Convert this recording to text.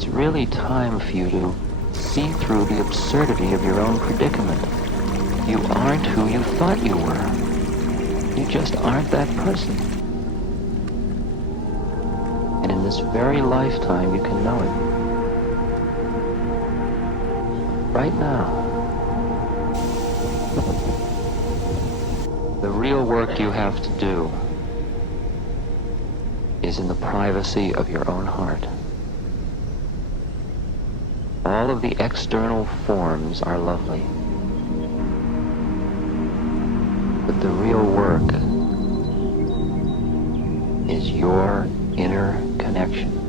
It's really time for you to see through the absurdity of your own predicament. You aren't who you thought you were. You just aren't that person. And in this very lifetime, you can know it. Right now. The real work you have to do is in the privacy of your own heart. All of the external forms are lovely, but the real work is your inner connection.